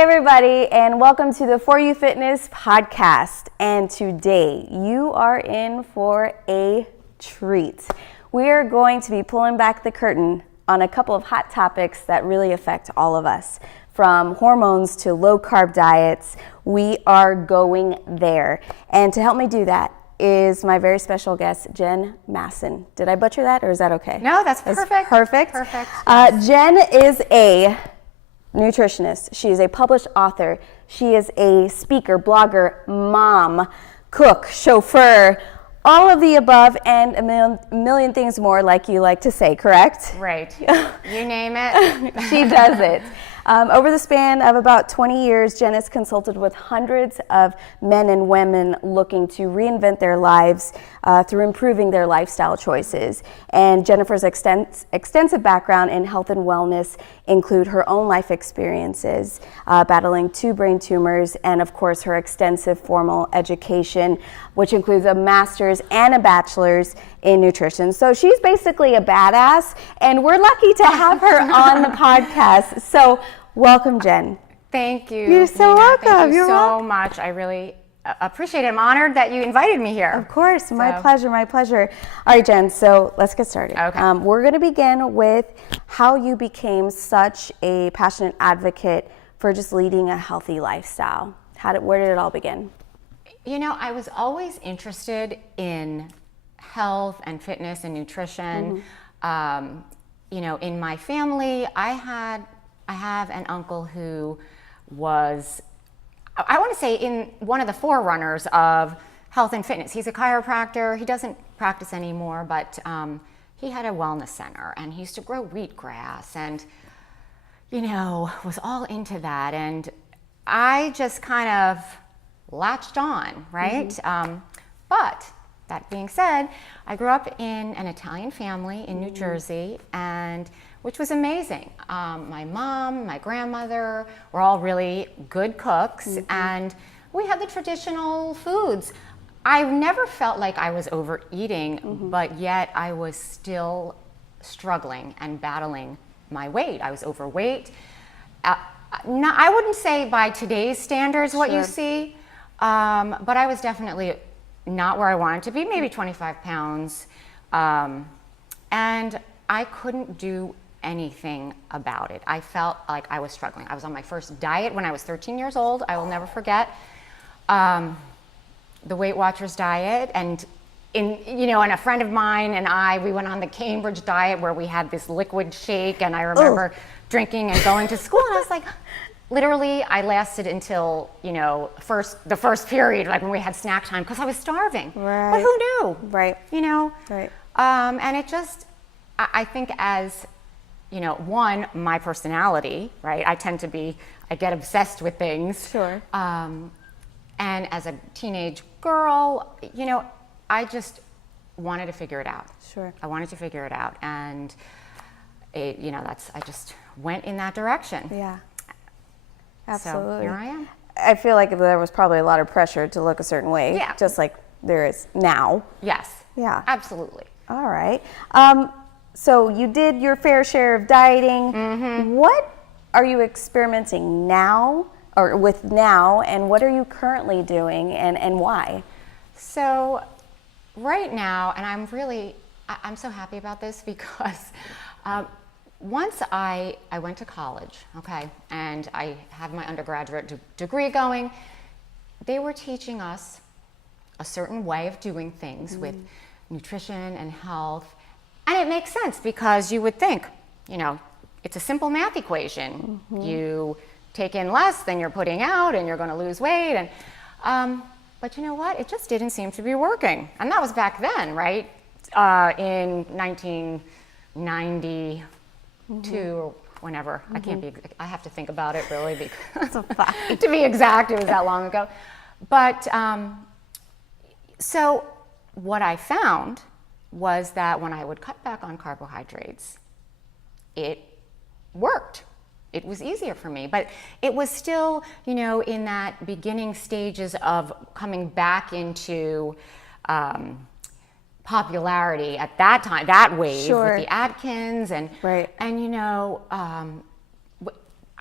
everybody, and welcome to the For You Fitness podcast. And today you are in for a treat. We are going to be pulling back the curtain on a couple of hot topics that really affect all of us. From hormones to low-carb diets, we are going there. And to help me do that is my very special guest, Jen Masson. Did I butcher that, or is that okay? No, that's perfect. That's perfect. Perfect. Jen is a nutritionist. She is a published author. She is a speaker, blogger, mom, cook, chauffeur, all of the above, and a million things more, like you like to say, correct? Right. You name it. She does it. Over the span of about 20 years, Jen has consulted with hundreds of men and women looking to reinvent their lives through improving their lifestyle choices. And Jennifer's extensive background in health and wellness include her own life experiences, battling 2 brain tumors, and of course her extensive formal education, which includes a master's and a bachelor's in nutrition. So she's basically a badass, and we're lucky to have her on the podcast. So welcome, Jen. Thank you. You're so welcome. Thank you You're so welcome. much. I really appreciate it. I'm honored that you invited me here. Of course, my pleasure, my pleasure. All right, Jen, so let's get started. Okay. We're going to begin with how you became such a passionate advocate for just leading a healthy lifestyle. Where did it all begin? You know, I was always interested in health and fitness and nutrition. You know, in my family, I have an uncle who was, I want to say, in one of the forerunners of health and fitness. He's a chiropractor. He doesn't practice anymore, but he had a wellness center, and he used to grow wheatgrass, and you know, was all into that. And I just kind of latched on, right? But that being said, I grew up in an Italian family in New Jersey, and which was amazing. My mom, my grandmother were all really good cooks, and we had the traditional foods. I never felt like I was overeating, but yet I was still struggling and battling my weight. I was overweight. I wouldn't say by today's standards what you see, but I was definitely not where I wanted to be, maybe 25 pounds. And I couldn't do anything about it. I felt like I was struggling. I was on my first diet when I was 13 years old. I will never forget the Weight Watchers diet. And and a friend of mine and we went on the Cambridge diet where we had this liquid shake, and I remember drinking and going to school, and I was like, literally, I lasted until, the first period, like when we had snack time, because I was starving. Right. But who knew? Right. Right. And it just, I think as, one, my personality, right? I get obsessed with things. Sure. And as a teenage girl, I just wanted to figure it out. Sure. I wanted to figure it out. And I just went in that direction. Yeah. Absolutely. So here I am. I feel like there was probably a lot of pressure to look a certain way, just like there is now. Yes. Yeah. Absolutely. All right. So you did your fair share of dieting. What are you experimenting with now, and what are you currently doing, and why? So right now, and I'm so happy about this because once I went to college, and I have my undergraduate degree going, they were teaching us a certain way of doing things with nutrition and health. And it makes sense because you would think, it's a simple math equation. You take in less than you're putting out, and you're going to lose weight. And but you know what? It just didn't seem to be working. And that was back then, right? In 1990. Or whenever. I have to think about it really because to be exact, it was that long ago. But so what I found was that when I would cut back on carbohydrates, it worked. It was easier for me, but it was still, in that beginning stages of coming back into popularity at that time, that wave with the Atkins and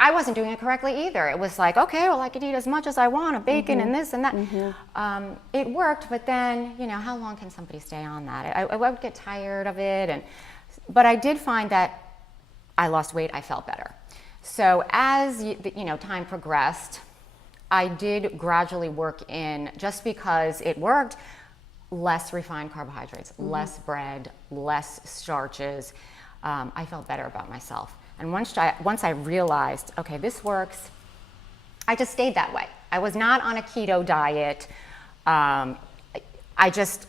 I wasn't doing it correctly either. It was like, okay, well, I could eat as much as I want of bacon and this and that. It worked, but then, how long can somebody stay on that? I would get tired of it. But I did find that I lost weight, I felt better. So as time progressed, I did gradually work in, just because it worked, less refined carbohydrates, less bread, less starches. I felt better about myself. And once I realized, okay, this works, I just stayed that way. I was not on a keto diet. I just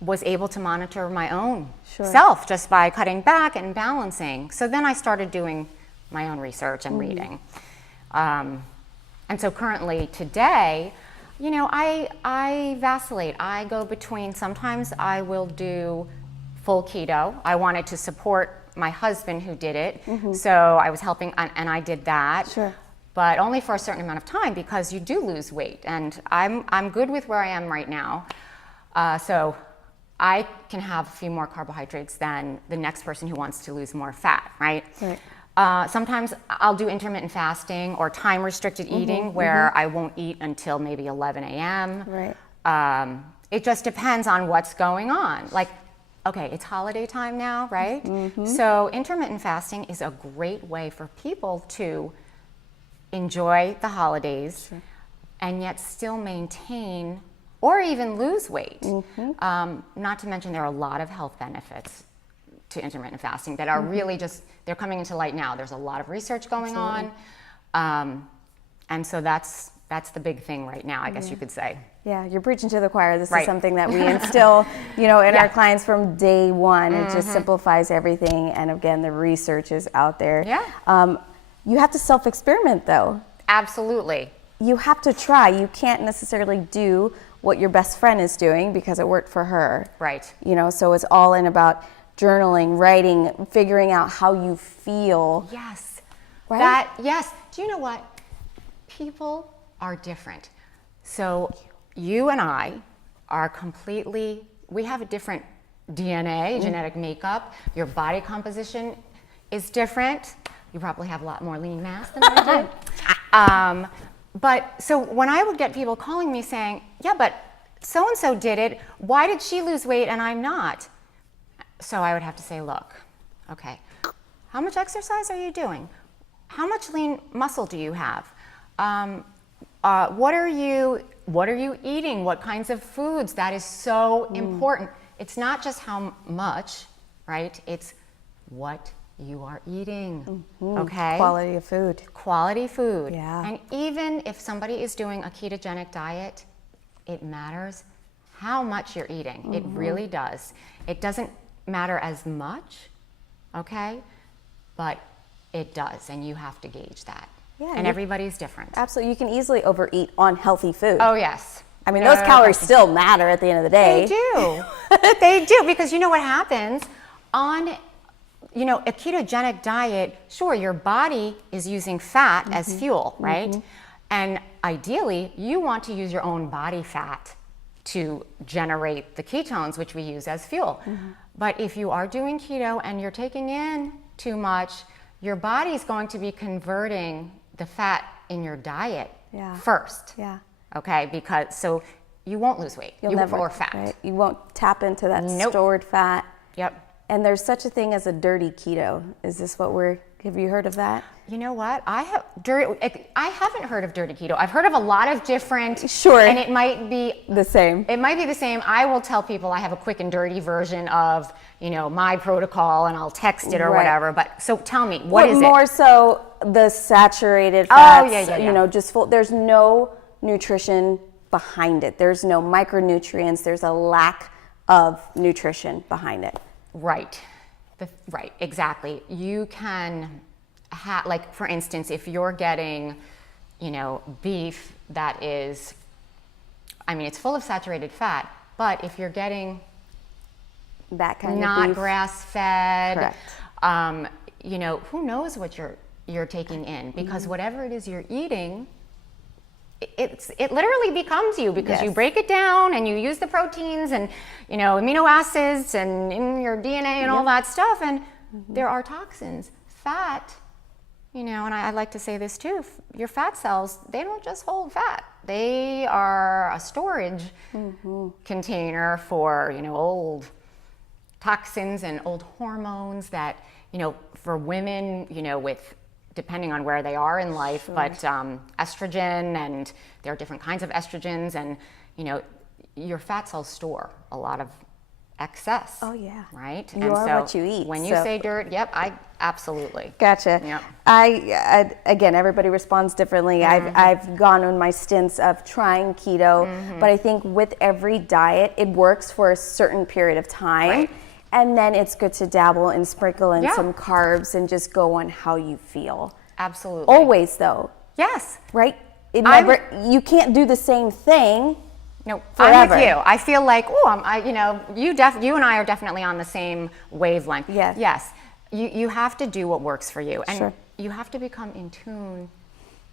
was able to monitor my own self just by cutting back and balancing. So then I started doing my own research and reading. And so currently today, I vacillate. I go between, sometimes I will do full keto. I wanted to support my husband who did it. So I was helping, and I did that. Sure. But only for a certain amount of time, because you do lose weight. And I'm good with where I am right now. So I can have a few more carbohydrates than the next person who wants to lose more fat, right? Sometimes I'll do intermittent fasting or time restricted eating, where I won't eat until maybe 11 a.m. Right. It just depends on what's going on. Like, okay, it's holiday time now, right? So intermittent fasting is a great way for people to enjoy the holidays and yet still maintain or even lose weight. Not to mention there are a lot of health benefits to intermittent fasting that are really just, they're coming into light now. There's a lot of research going on. And so that's the big thing right now, I guess you could say. Yeah, you're preaching to the choir. This is something that we instill, in our clients from day one. It just simplifies everything. And again, the research is out there. You have to self-experiment, though. Absolutely. You have to try. You can't necessarily do what your best friend is doing because it worked for her. Right. So it's all in about journaling, writing, figuring out how you feel. Yes. Right? Yes. Do you know what? People are different. So you and I are we have a different DNA, genetic makeup. Your body composition is different. You probably have a lot more lean mass than I do. But so when I would get people calling me saying, yeah, but so-and-so did it, why did she lose weight and I'm not? So I would have to say, look, okay, how much exercise are you doing? How much lean muscle do you have? What are you eating? What kinds of foods? That is so important. It's not just how much, right? It's what you are eating, okay? Quality of food. Quality food. Yeah. And even if somebody is doing a ketogenic diet, it matters how much you're eating. It really does. It doesn't matter as much, okay? But it does, and you have to gauge that. Yeah, and everybody's different. Absolutely. You can easily overeat on healthy food. Oh, yes. I mean, those calories still matter at the end of the day. They do. They do, because you know what happens? On a ketogenic diet, sure, your body is using fat as fuel, right? And ideally, you want to use your own body fat to generate the ketones, which we use as fuel. But if you are doing keto and you're taking in too much, your body is going to be converting the fat in your diet first. Yeah. Okay, because so you won't lose weight. You'll never, or fat. Right? You won't tap into that stored fat. Yep. And there's such a thing as a dirty keto. Is this what have you heard of that? You know what? I haven't heard of dirty keto. I've heard of a lot of different. Sure. And it might be the same. It might be the same. I will tell people I have a quick and dirty version of, my protocol, and I'll text it or whatever. But so tell me, what is it? More so the saturated fats, just full. There's no nutrition behind it. There's no micronutrients. There's a lack of nutrition behind it. Right. Right, exactly. You can have, like, for instance, if you're getting, beef that is, it's full of saturated fat, but if you're getting that kind of beef, not grass-fed, correct. Who knows what you're taking in, because whatever it is you're eating, it literally becomes you, because you break it down and you use the proteins and amino acids and in your DNA and all that stuff, and there are toxins. Fat you know, and I like to say this too, your fat cells, they don't just hold fat. They are a storage container for, you know, old toxins and old hormones that, you know, for women, you know, with, depending on where they are in life, but estrogen, and there are different kinds of estrogens, and, you know, your fat cells store a lot of excess. Oh yeah. Right? You are what you eat. When you say dirt, yep, I absolutely. Gotcha. Yep. I again, everybody responds differently. I've gone on my stints of trying keto, but I think with every diet, it works for a certain period of time. Right. And then it's good to dabble and sprinkle in some carbs and just go on how you feel. Absolutely. Always though. Yes. Right? It never, you can't do the same thing. No, forever. I'm with you. I feel like, oh, you know, you and I are definitely on the same wavelength. Yes. Yes. You have to do what works for you, and Sure. you have to become in tune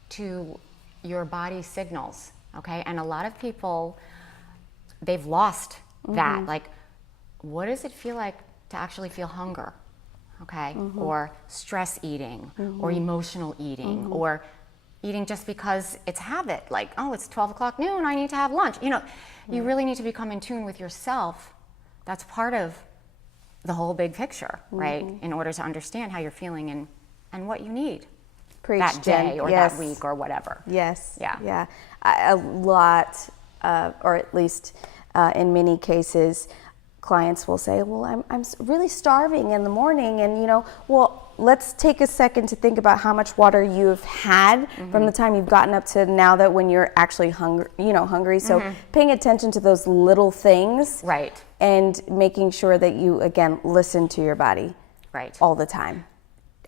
to your body's signals. Okay, and a lot of people, they've lost that. Like, what does it feel like to actually feel hunger? Okay, or stress eating, or emotional eating, or eating just because it's habit, like, oh, it's 12 o'clock noon, I need to have lunch. You know, you really need to become in tune with yourself. That's part of the whole big picture, right? In order to understand how you're feeling and what you need Preach, that day Jen. or Yes. that week or whatever. Yes. Yeah. Yeah. A lot, or at least in many cases, clients will say, well, I'm really starving in the morning, and, you know, well, let's take a second to think about how much water you've had from the time you've gotten up to now, that when you're actually hungry. So paying attention to those little things. Right. And making sure that you, again, listen to your body. Right. All the time.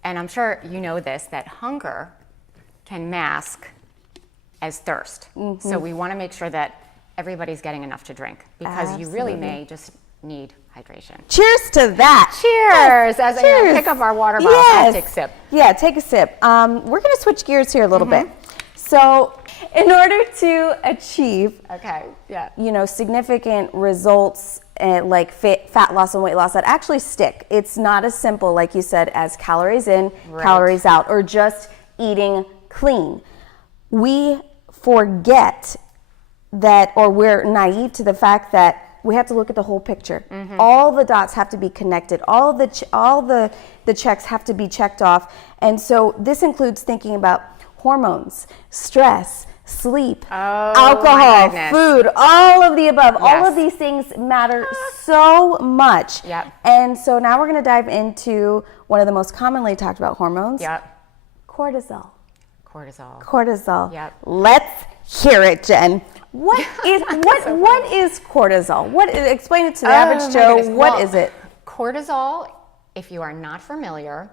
And I'm sure you know this, that hunger can mask as thirst. So we want to make sure that everybody's getting enough to drink, because you really may just need hydration. Cheers to that. Cheers! As I pick up our water bottle, I'll take a sip. Yeah, take a sip. We're going to switch gears here a little bit. So, in order to achieve, you know, significant results like fat loss and weight loss that actually stick, it's not as simple, like you said, as calories in, calories out, or just eating clean. We forget that, or we're naive to the fact that we have to look at the whole picture. All the dots have to be connected. All the checks have to be checked off. And so this includes thinking about hormones, stress, sleep, alcohol, food, all of the above. All of these things matter so much. And so now we're going to dive into one of the most commonly talked about hormones. Cortisol. Let's hear it, Jen. What is cortisol? Explain it to the average Joe. What is it? Cortisol, if you are not familiar,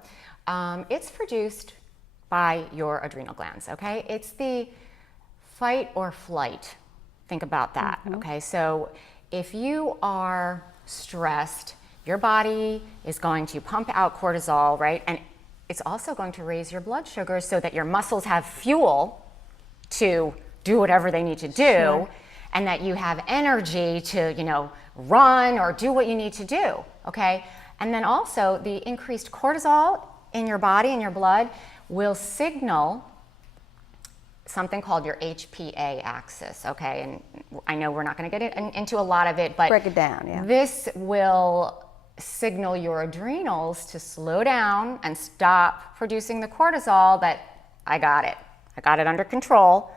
it's produced by your adrenal glands. Okay, it's the fight or flight. Think about that. Okay, so if you are stressed, your body is going to pump out cortisol, right? And it's also going to raise your blood sugar so that your muscles have fuel to do whatever they need to do, and that you have energy to, you know, run or do what you need to do, okay? And then also the increased cortisol in your body, in your blood, will signal something called your HPA axis, okay? And I know we're not gonna get into a lot of it, but break it down, this will signal your adrenals to slow down and stop producing the cortisol that I got it under control.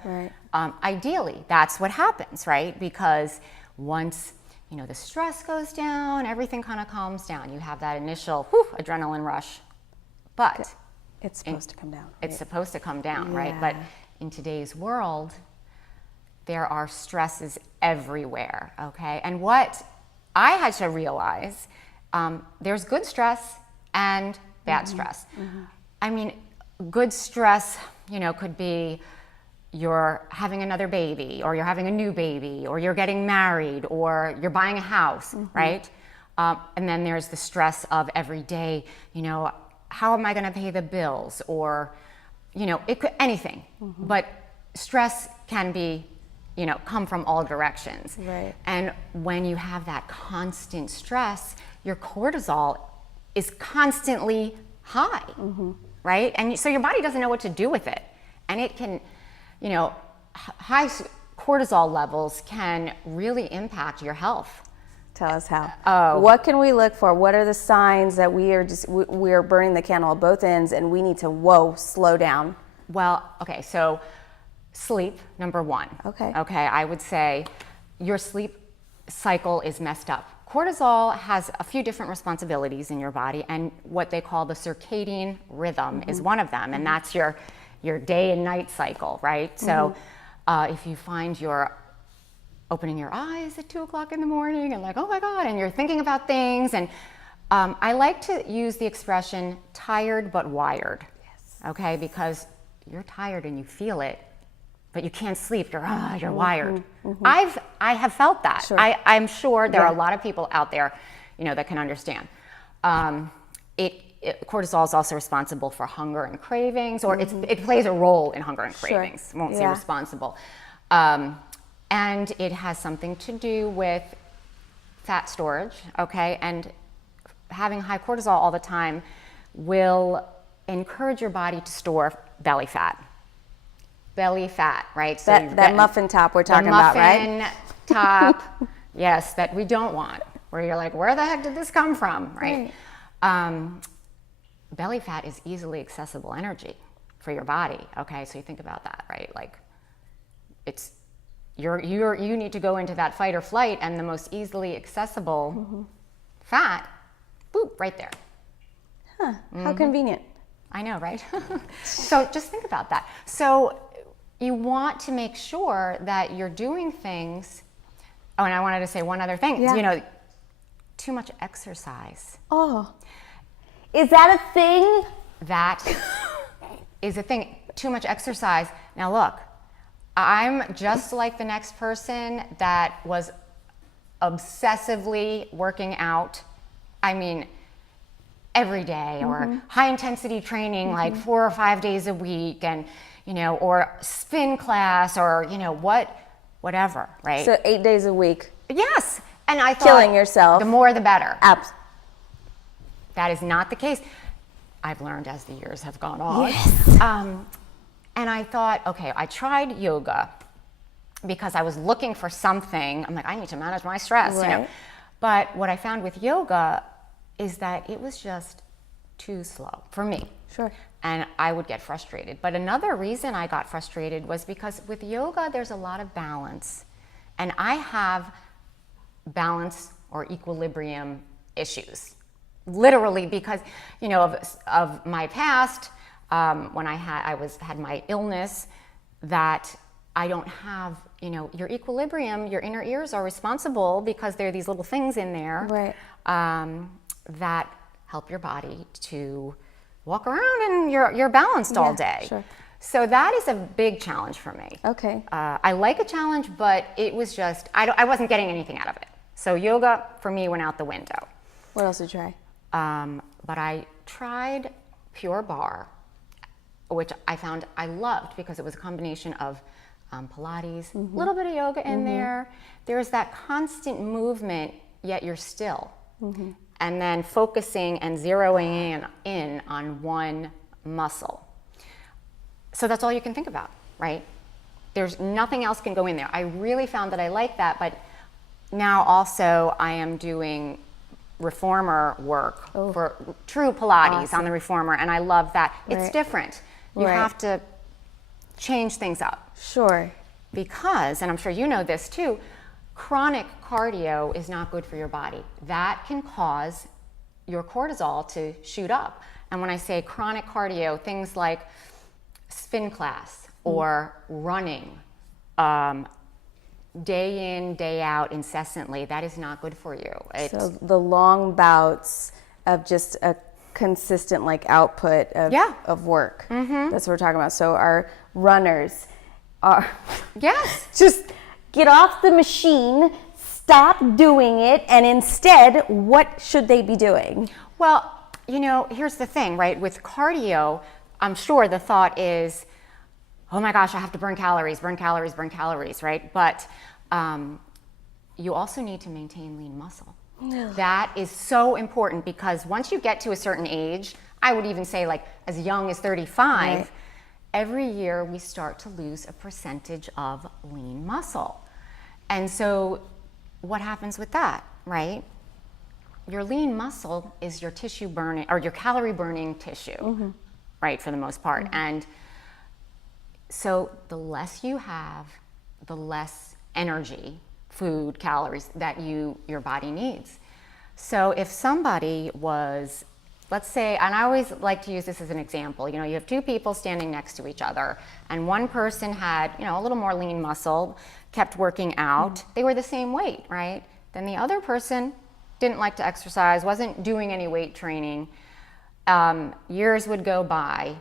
Ideally, that's what happens, right? Because once, you know, the stress goes down, everything kind of calms down. You have that initial adrenaline rush, but it's supposed to come down. It's supposed to come down, right? But in today's world, there are stresses everywhere, okay? And what I had to realize, there's good stress and bad stress. I mean, good stress, you know, could be you're having another baby, or you're having a new baby, or you're getting married, or you're buying a house, right? And then there's the stress of every day, you know, how am I going to pay the bills? Or, you know, it could anything. But stress can be, you know, come from all directions. And when you have that constant stress, your cortisol is constantly high. right? And so your body doesn't know what to do with it. And it can, high cortisol levels can really impact your health. Tell us how. What can we look for? What are the signs that we are burning the candle at both ends and we need to, slow down? Well, okay, so sleep, number one. Okay, I would say your sleep cycle is messed up. Cortisol has a few different responsibilities in your body, and what they call the circadian rhythm is one of them, and that's your day and night cycle, right? So if you find you're opening your eyes at 2 o'clock in the morning and like, oh my God, and you're thinking about things, and I like to use the expression tired but wired, okay, because you're tired and you feel it, but you can't sleep. You're wired. I have felt that. Sure. I'm sure there are a lot of people out there, that can understand. Cortisol is also responsible for hunger and cravings, or it plays a role in hunger and cravings. Won't say responsible. And it has something to do with fat storage, okay? And having high cortisol all the time will encourage your body to store belly fat. Belly fat, right? So that muffin top we're talking about, right? Muffin top, yes, that we don't want. Where you're like, where the heck did this come from, right? Belly fat is easily accessible energy for your body. Okay, so you think about that, right? Like, it's you need to go into that fight or flight, and the most easily accessible fat, boop, right there. Huh? How convenient. I know, right? So just think about that. So you want to make sure that you're doing things. Oh, and I wanted to say one other thing. Yeah. Too much exercise. Oh, is that a thing? That is a thing. Too much exercise. Now look, I'm just like the next person that was obsessively working out. I mean, every day, or high intensity training, like 4 or 5 days a week, and or spin class, or whatever, right? So 8 days a week. Yes, and I thought killing yourself. The more, the better. That is not the case. I've learned as the years have gone on. Yes. And I thought, okay, I tried yoga because I was looking for something. I'm like, I need to manage my stress, Right. But what I found with yoga is that it was just too slow for me. Sure. And I would get frustrated. But another reason I got frustrated was because with yoga, there's a lot of balance. And I have balance or equilibrium issues. Literally, because, of my past, when I had my illness, that I don't have, your equilibrium, your inner ears are responsible, because there are these little things in there, Right. that help your body to walk around and you're balanced all day. Sure. So that is a big challenge for me. Okay. I like a challenge, but it was just, I wasn't getting anything out of it. So yoga for me went out the window. What else did you try? But I tried Pure Barre, which I found I loved because it was a combination of Pilates, a little bit of yoga in there. There's that constant movement, yet you're still. And then focusing and zeroing in on one muscle. So that's all you can think about, right? There's nothing else can go in there. I really found that I like that, but now also I am doing reformer work for true Pilates on the reformer, and I love that. It's Right. different. You Right. have to change things up. Sure. Because, and I'm sure you know this too, chronic cardio is not good for your body. That can cause your cortisol to shoot up. And when I say chronic cardio, things like spin class or running, day in, day out, incessantly, that is not good for you. So the long bouts of just a consistent output of work. That's what we're talking about. So our runners are just get off the machine, stop doing it, and instead, what should they be doing? Well, here's the thing, right? With cardio, I'm sure the thought is, oh my gosh, I have to burn calories, right? But you also need to maintain lean muscle. That is so important, because once you get to a certain age, I would even say like as young as 35, Right. every year we start to lose a percentage of lean muscle. And so what happens with that, right? Your lean muscle is your tissue burning or your calorie burning tissue, right, for the most part. And so the less you have, the less energy, food, calories that your body needs. So if somebody was, let's say, and I always like to use this as an example, you have two people standing next to each other, and one person had, a little more lean muscle, kept working out, they were the same weight, right? Then the other person didn't like to exercise, wasn't doing any weight training. Years would go by.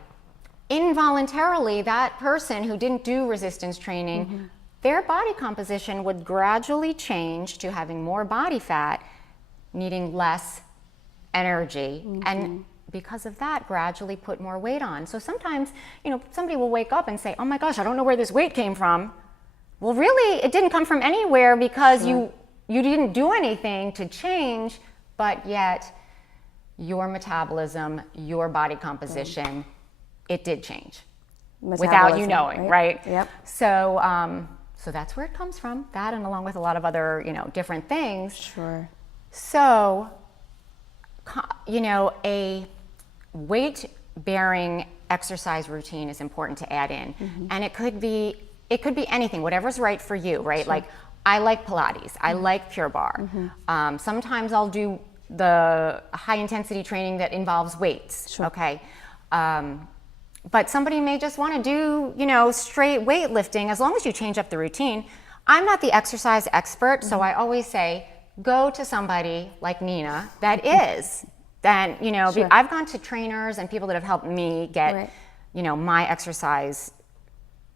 Involuntarily, that person who didn't do resistance training, their body composition would gradually change to having more body fat, needing less energy, and because of that, gradually put more weight on. So sometimes, somebody will wake up and say, oh my gosh, I don't know where this weight came from. Well, really, it didn't come from anywhere because you didn't do anything to change, but yet your metabolism, your body composition, it did change without you knowing, right? Yep. So, so that's where it comes from. That, and along with a lot of other, different things. Sure. So, a weight-bearing exercise routine is important to add in, and it could be anything, whatever's right for you, right? Sure. Like I like Pilates, I like Pure Barre. Sometimes I'll do the high-intensity training that involves weights. Sure. Okay. But somebody may just want to do, straight weightlifting, as long as you change up the routine. I'm not the exercise expert, so I always say, go to somebody like Nina that is. Then, Sure. I've gone to trainers and people that have helped me get, my exercise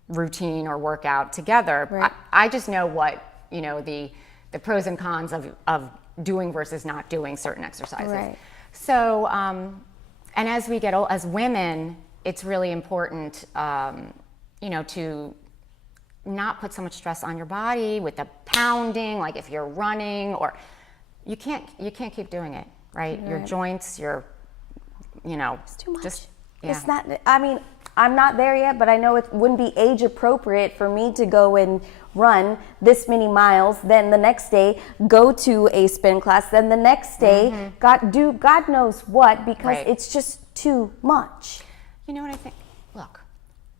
routine or workout together. Right. I just know what, the pros and cons of doing versus not doing certain exercises. Right. So, and as we get old, as women, it's really important, to not put so much stress on your body with the pounding, like if you're running, or you can't keep doing it, right? Your joints, it's too much. Just, It's not, I'm not there yet, but I know it wouldn't be age appropriate for me to go and run this many miles, then the next day go to a spin class, then the next day God knows what, because it's just too much. You know what I think? Look,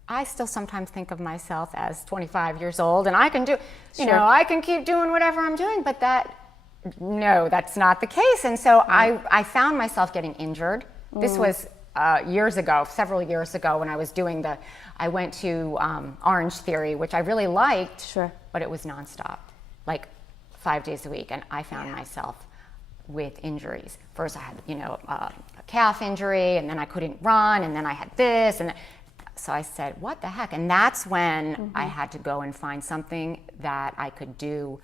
I still sometimes think of myself as 25 years old, and I can do, I can keep doing whatever I'm doing, but that's not the case. And so I found myself getting injured. This was several years ago, when I was doing I went to Orange Theory, which I really liked, but it was nonstop, like 5 days a week, and I found myself with injuries. First I had, a calf injury, and then I couldn't run, and then I had this, and so I said, what the heck? And that's when I had to go and find something that I could do.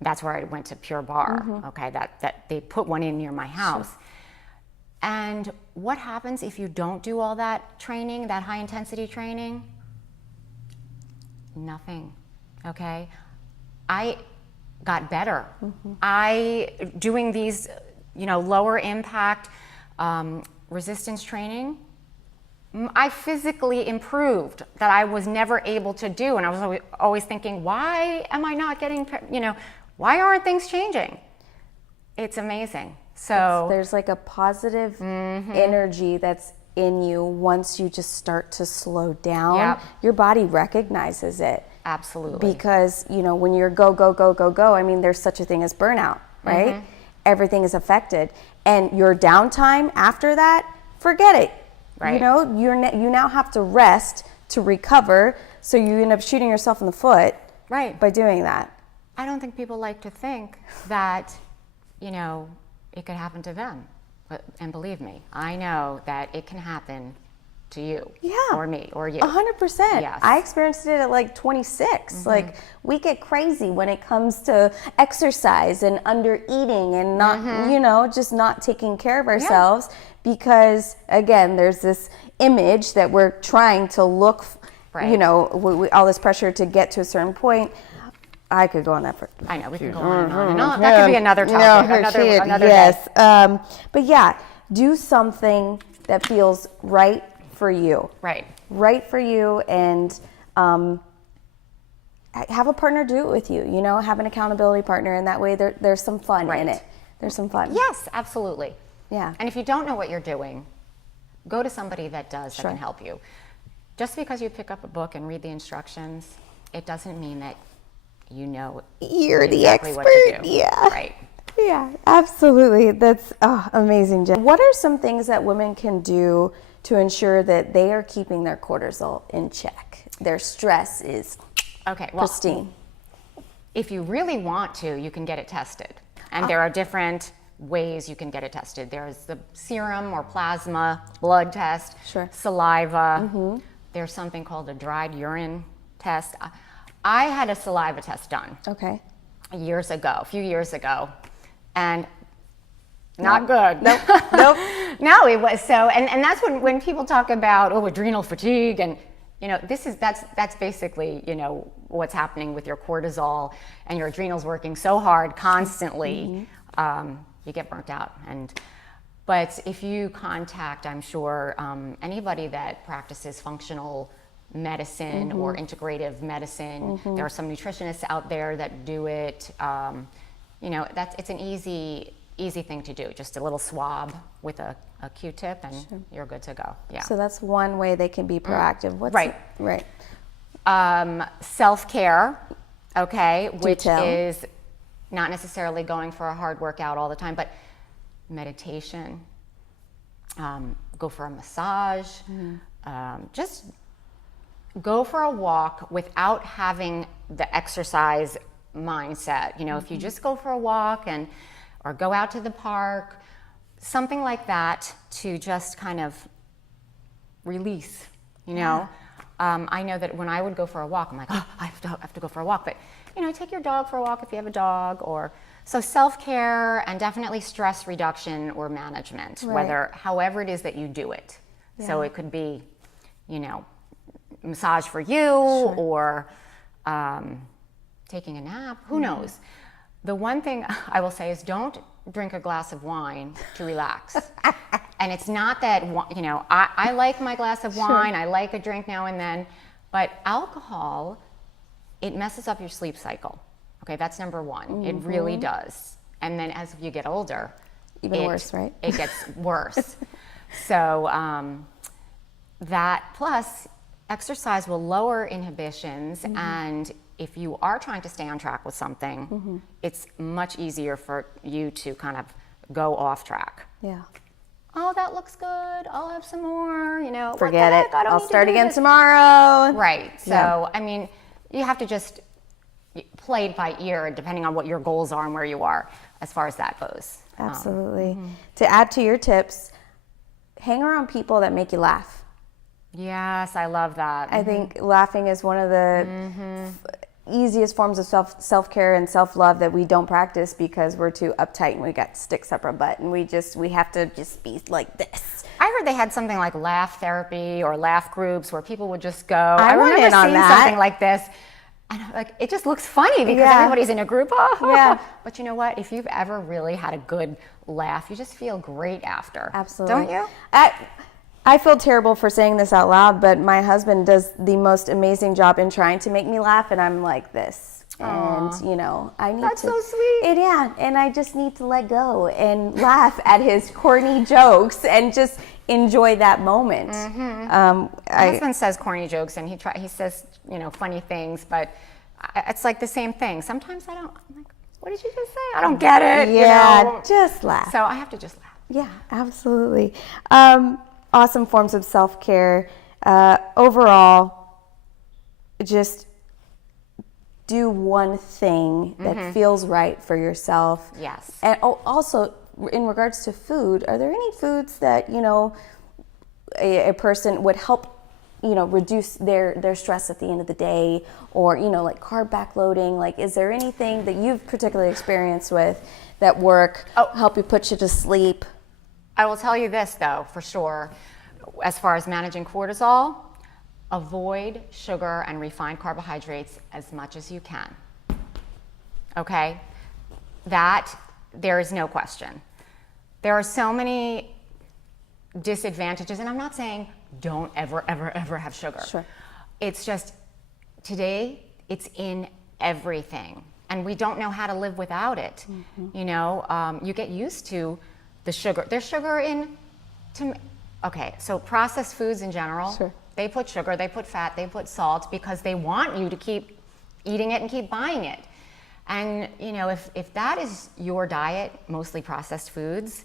That's where I went to Pure Barre, okay, that they put one in near my house. Sure. And what happens if you don't do all that training, that high intensity training? Nothing, okay? I got better. Doing these, lower impact resistance training, I physically improved that I was never able to do. And I was always thinking, why am I not getting, why aren't things changing? It's amazing. So there's like a positive energy that's in you once you just start to slow down. Yep. Your body recognizes it. Absolutely. Because, when you're go, there's such a thing as burnout, right? Everything is affected. And your downtime after that, forget it. Right. You now have to rest to recover, so you end up shooting yourself in the foot by doing that. I don't think people like to think that, it could happen to them. And believe me, I know that it can happen to you, or me, or you. 100%. Yes. I experienced it at like 26. Like, we get crazy when it comes to exercise and under eating and not, just not taking care of ourselves, because again, there's this image that we're trying to look, all this pressure to get to a certain point. I could go on that for. I know, we can go on and on and on. That could be another topic, another yes. day. But yeah, do something that feels right for you. Right. Right for you, and have a partner do it with you. You know, have an accountability partner, and that way there's some fun in it. There's some fun. Yes, absolutely. Yeah. And if you don't know what you're doing, go to somebody that does, that can help you. Just because you pick up a book and read the instructions, it doesn't mean that you know you're exactly the expert. What to do. Yeah. Right. Yeah, absolutely. That's amazing, Jen. What are some things that women can do to ensure that they are keeping their cortisol in check? Their stress is pristine. If you really want to, you can get it tested. And there are different ways you can get it tested. There's the serum or plasma blood test, saliva. There's something called a dried urine test. I had a saliva test done a few years ago, and not good. Nope. No, it was so, and that's when people talk about adrenal fatigue, and that's basically what's happening with your cortisol and your adrenals working so hard constantly. You get burnt out. But if you contact, I'm sure, anybody that practices functional medicine or integrative medicine, there are some nutritionists out there that do it. It's an easy thing to do. Just a little swab with a Q-tip, and you're good to go. Yeah. So that's one way they can be proactive. Right. Self-care, which is not necessarily going for a hard workout all the time, but meditation, go for a massage, just go for a walk without having the exercise mindset. If you just go for a walk or go out to the park, something like that, to just kind of release, I know that when I would go for a walk, I'm like, I have to go for a walk. But, take your dog for a walk if you have a dog. So self-care, and definitely stress reduction or management, however it is that you do it. Yeah. So it could be, massage for you, or taking a nap, who knows? The one thing I will say is, don't drink a glass of wine to relax. And it's not that, I like my glass of wine, I like a drink now and then, but alcohol, it messes up your sleep cycle. Okay, that's number one. It really does. And then as you get older, even worse, right? It gets worse. So that, plus exercise will lower inhibitions, and if you are trying to stay on track with something, it's much easier for you to kind of go off track. Yeah. Oh, that looks good. I'll have some more, Forget it. I'll start again tomorrow. Right. So, you have to just play it by ear, depending on what your goals are and where you are as far as that goes. Absolutely. To add to your tips, hang around people that make you laugh. Yes, I love that. I think laughing is one of the easiest forms of self-care and self-love that we don't practice because we're too uptight and we got sticks up our butt, and we have to just be like this. I heard they had something like laugh therapy or laugh groups where people would just go. I remember seeing something like this, and it just looks funny because everybody's in a group. But you know what? If you've ever really had a good laugh, you just feel great after. Absolutely. Don't you? I feel terrible for saying this out loud, but my husband does the most amazing job in trying to make me laugh, and I'm like this. Aww. And, I need That's to. so sweet. And I just need to let go and laugh at his corny jokes and just enjoy that moment. My husband says corny jokes, and he says, funny things, but it's like the same thing. Sometimes I don't, I'm like, what did you just say? I don't get it. Yeah, just laugh. So I have to just laugh. Yeah, absolutely. Awesome forms of self-care. Overall, just do one thing that feels right for yourself. Yes. And also, in regards to food, are there any foods that, a person would help, reduce their stress at the end of the day, or, like carb backloading? Like, is there anything that you've particularly experienced with that help you put you to sleep? I will tell you this, though, for sure. As far as managing cortisol, avoid sugar and refined carbohydrates as much as you can. Okay? That, there is no question. There are so many disadvantages, and I'm not saying don't ever, ever, ever have sugar. Sure. It's just today it's in everything, and we don't know how to live without it. You know, you get used to the sugar. There's sugar in, okay, so processed foods in general, Sure. they put sugar, they put fat, they put salt because they want you to keep eating it and keep buying it. And you know, if that is your diet, mostly processed foods,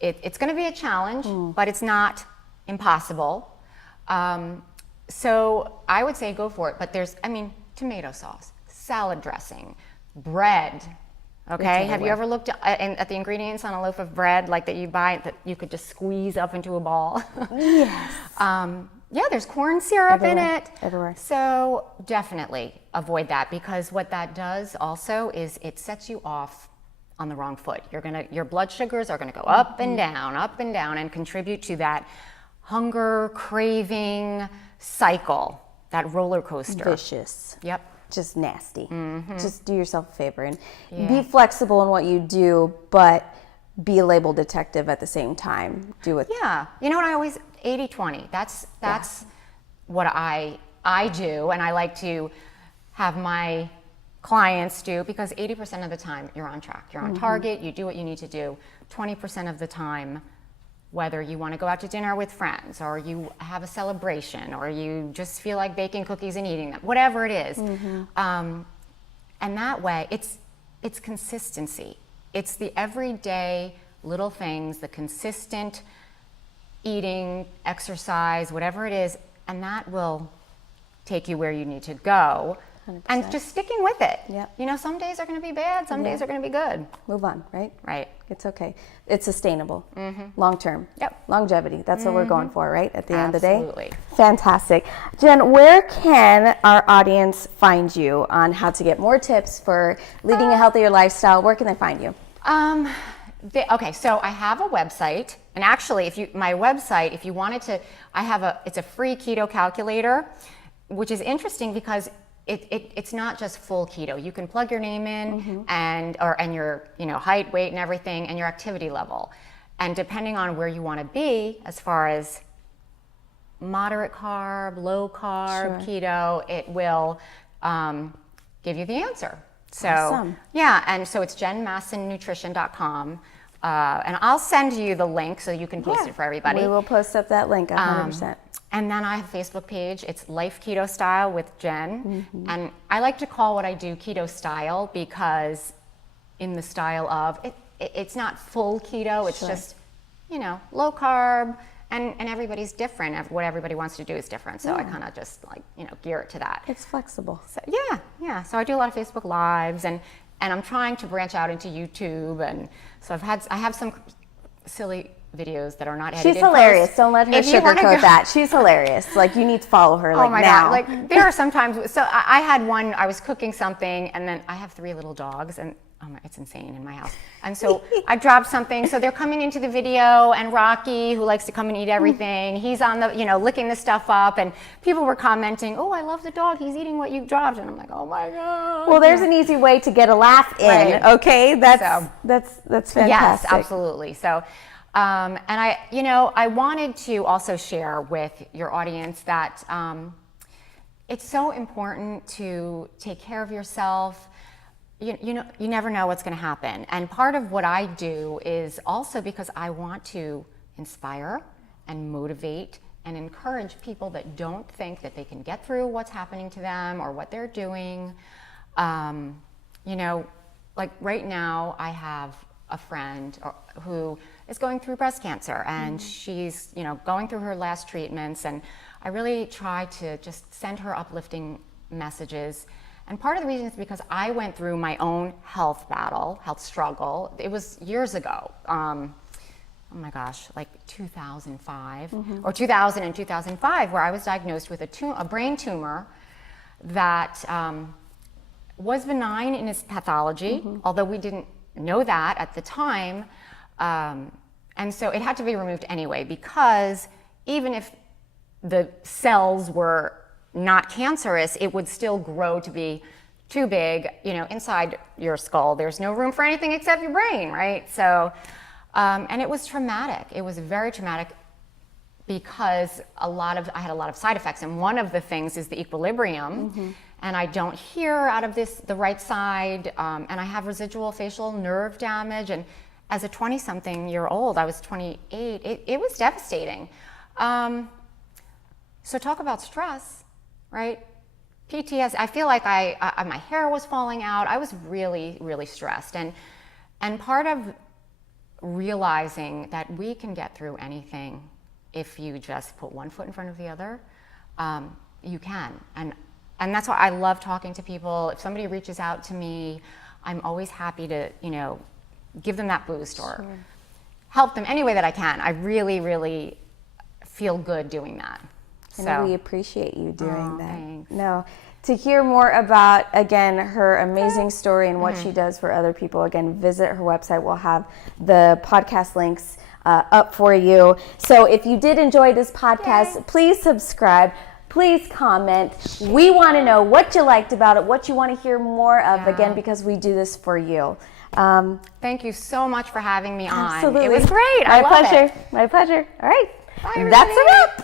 it's going to be a challenge, but it's not impossible. So I would say go for it. But there's, I mean, tomato sauce, salad dressing, bread. Okay, have you ever looked at the ingredients on a loaf of bread, like that you buy that you could just squeeze up into a ball? Yes. Yeah, there's corn syrup in it. Everywhere. So definitely avoid that, because what that does also is it sets you off on the wrong foot. Your blood sugars are gonna go up and down, and contribute to that hunger, craving cycle, that roller coaster. Vicious. Yep. Just nasty. Just do yourself a favor and be flexible in what you do, but be a label detective at the same time. Do it. Yeah. You know what I always 80-20. That's what I do, and I like to have my clients do, because 80% of the time you're on track. You're on target, you do what you need to do. 20% of the time, whether you want to go out to dinner with friends, or you have a celebration, or you just feel like baking cookies and eating them, whatever it is. And that way, it's consistency. It's the everyday little things, the consistent eating, exercise, whatever it is, and that will take you where you need to go. 100%. And just sticking with it. Yep. You know, some days are going to be bad, some days are going to be good. Move on, right? Right. It's okay. It's sustainable, long term. Yep. Longevity. That's what we're going for, right? At the end of the day. Absolutely. Fantastic. Jen, where can our audience find you on how to get more tips for leading a healthier lifestyle? Where can they find you? Okay, so I have a website, and actually, my website, if you wanted to, it's a free keto calculator, which is interesting because it's not just full keto. You can plug your name in and your height, weight, and everything, and your activity level, and depending on where you want to be, as far as moderate carb, low carb, keto, it will give you the answer. So awesome. Yeah, and so it's jenmassonnutrition.com. And I'll send you the link so you can post it for everybody. We will post up that link 100%. And then I have a Facebook page. It's Life Keto Style with Jen. And I like to call what I do keto style, because in the style of, it's not full keto, it's just, low carb, and everybody's different. What everybody wants to do is different. So I kind of just gear it to that. It's flexible. So yeah. So I do a lot of Facebook Lives, and I'm trying to branch out into YouTube, and so I have some silly videos that are not edited. She's hilarious. Posts. Don't let her sugarcoat that. She's hilarious. Like, you need to follow her Oh my now. God. Like, there are sometimes, so I had one, I was cooking something, and then I have 3 little dogs, and it's insane in my house. And so I dropped something, so they're coming into the video, and Rocky, who likes to come and eat everything, he's on the, licking the stuff up, and people were commenting, "Oh, I love the dog, he's eating what you dropped." And I'm like, "Oh my God." Well, there's an easy way to get a laugh in, Right. Okay? That's fantastic. Yes, absolutely. So, and I wanted to also share with your audience that it's so important to take care of yourself. You never know what's going to happen. And part of what I do is also because I want to inspire and motivate and encourage people that don't think that they can get through what's happening to them or what they're doing. Like right now, I have a friend who is going through breast cancer, and she's going through her last treatments, and I really try to just send her uplifting messages. And part of the reason is because I went through my own health struggle. It was years ago. Oh my gosh, like 2005 or 2000 and 2005, where I was diagnosed with a brain tumor that was benign in its pathology, although we didn't know that at the time. And so it had to be removed anyway, because even if the cells were not cancerous, it would still grow to be too big, inside your skull. There's no room for anything except your brain, right? So, and it was traumatic. It was very traumatic. because I had a lot of side effects, and one of the things is the equilibrium, and I don't hear out of the right side, and I have residual facial nerve damage, and as a 20-something-year-old, I was 28, it was devastating. So talk about stress, right? PTSD, I feel like my hair was falling out. I was really, really stressed. And part of realizing that we can get through anything if you just put one foot in front of the other, you can. And that's why I love talking to people. If somebody reaches out to me, I'm always happy to, give them that boost or help them any way that I can. I really, really feel good doing that. And we appreciate you doing that. Thanks. No, to hear more about, again, her amazing story and what she does for other people, again, visit her website. We'll have the podcast links up for you. So if you did enjoy this podcast, please subscribe. Please comment. We want to know what you liked about it, what you want to hear more of, again, because we do this for you. Thank you so much for having me on. Absolutely. It was great. My pleasure. My pleasure. All right. Bye, That's a wrap.